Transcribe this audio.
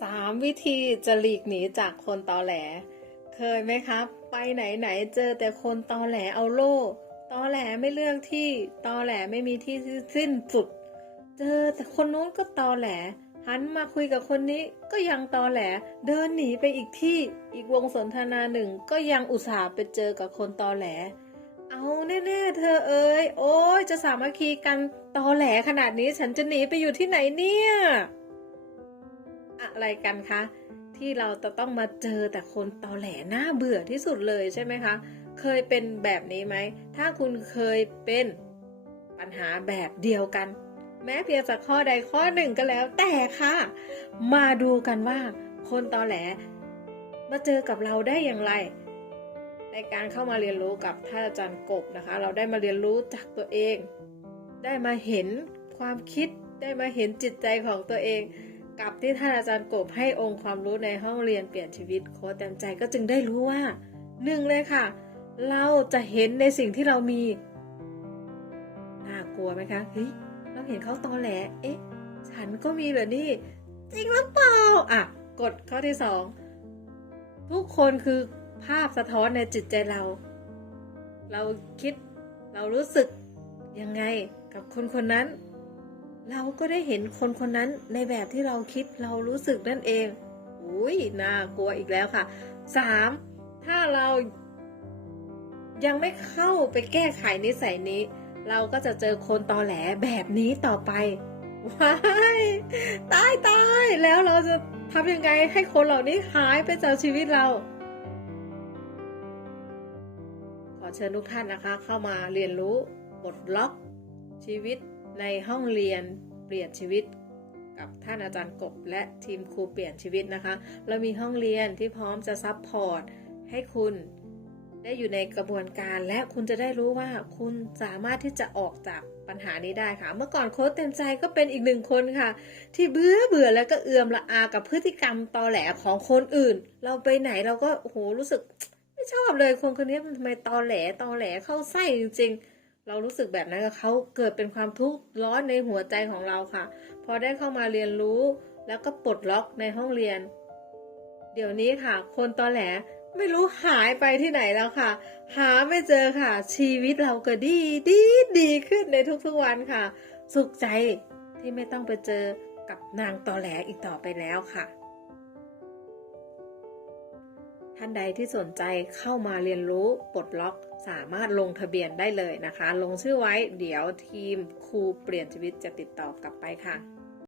สามวิธีจะหลีกหนีจากคนตอแหล เคยไหมครับ ไปไหนไหนเจอแต่คนตอแหลเอาโล่ตอแหลไม่เลือกที่ตอแหลไม่มีที่สิ้นสุด เจอแต่คนโน้นก็ตอแหล หันมาคุยกับคนนี้ก็ยังตอแหล เดินหนีไปอีกที่อีกวงสนทนาหนึ่งก็ยังอุตส่าห์ไปเจอกับคนตอแหล เอาแน่ๆเธอเอ้ยโอ้ยจะสามัคคีกันตอแหลขนาดนี้ฉันจะหนีไปอยู่ที่ไหนเนี่ย อะไรกันคะ ที่เราจะต้องมาเจอแต่คนตอแหลหน้าเบื่อที่สุดเลยใช่ไหมคะ เคยเป็นแบบนี้ไหม ถ้าคุณเคยเป็นปัญหาแบบเดียวกัน แม้เพียงสักข้อใดข้อหนึ่งก็แล้วแต่ค่ะ มาดูกันว่าคนตอแหล มาเจอกับเราได้อย่างไร ในการเข้ามาเรียนรู้กับท่านอาจารย์กบนะคะ เราได้มาเรียนรู้จากตัวเอง ได้มาเห็นความคิดได้มาเห็นจิตใจของตัวเอง กับที่ท่านอาจารย์กบให้องค์ความรู้ในห้องเรียนเปลี่ยนชีวิตโค้ดเต็มใจก็จึงได้รู้ว่าหนึ่งเลยค่ะ เราจะเห็นในสิ่งที่เรามีน่ากลัวไหมคะเฮ้ยเราเห็นเขาตอแหลเอ๊ะ ฉันก็มีเหรอนี่จริงหรือเปล่าอะกดข้อที่สองทุกคนคือภาพสะท้อนในจิตใจเรา เราคิดเรารู้สึกยังไงกับคนคนนั้น เราก็ได้เห็นคนคนนั้นในแบบที่เราคิดเรารู้สึกนั่นเอง อุ้ยน่ากลัวอีกแล้วค่ะสามถ้าเรายังไม่เข้าไปแก้ไขนิสัยนี้ เราก็จะเจอคนตอแหลแบบนี้ต่อไปว้ายตายตายแล้วเราจะทำยังไงให้คนเหล่านี้หายไปจากชีวิตเรา ขอเชิญทุกท่านนะคะ เข้ามาเรียนรู้ปลดล็อกชีวิต ในห้องเรียนเปลี่ยนชีวิตกับท่านอาจารย์กบและทีมครูเปลี่ยนชีวิตนะคะ เรามีห้องเรียนที่พร้อมจะซัพพอร์ตให้คุณได้อยู่ในกระบวนการและคุณจะได้รู้ว่าคุณสามารถที่จะออกจากปัญหานี้ได้ค่ะ เมื่อก่อนโค้ชเต็มใจก็เป็นอีกหนึ่งคนค่ะ ที่เบื่อเบื่อแล้วก็เอือมละอากับพฤติกรรมตอแหลของคนอื่น เราไปไหนเราก็โหรู้สึกไม่ชอบเลยคนคนนี้ทำไมตอแหลตอแหลเข้าไส้จริงๆ เรารู้สึกแบบนั้นกับเขาเกิดเป็นความทุกข์ร้อนในหัวใจของเราค่ะ พอได้เข้ามาเรียนรู้ แล้วก็ปลดล็อกในห้องเรียน เดี๋ยวนี้ค่ะ คนตอแหลไม่รู้หายไปที่ไหนแล้วค่ะ หาไม่เจอค่ะ ชีวิตเราก็ดีดีดีขึ้นในทุกๆวันค่ะ สุขใจที่ไม่ต้องไปเจอกับนางตอแหลอีกต่อไปแล้วค่ะ ท่านใดที่สนใจเข้ามาเรียนรู้ปลดล็อกสามารถลงทะเบียนได้เลยนะคะ ลงชื่อไว้เดี๋ยวทีมครูเปลี่ยนชีวิตจะติดต่อกลับไปค่ะ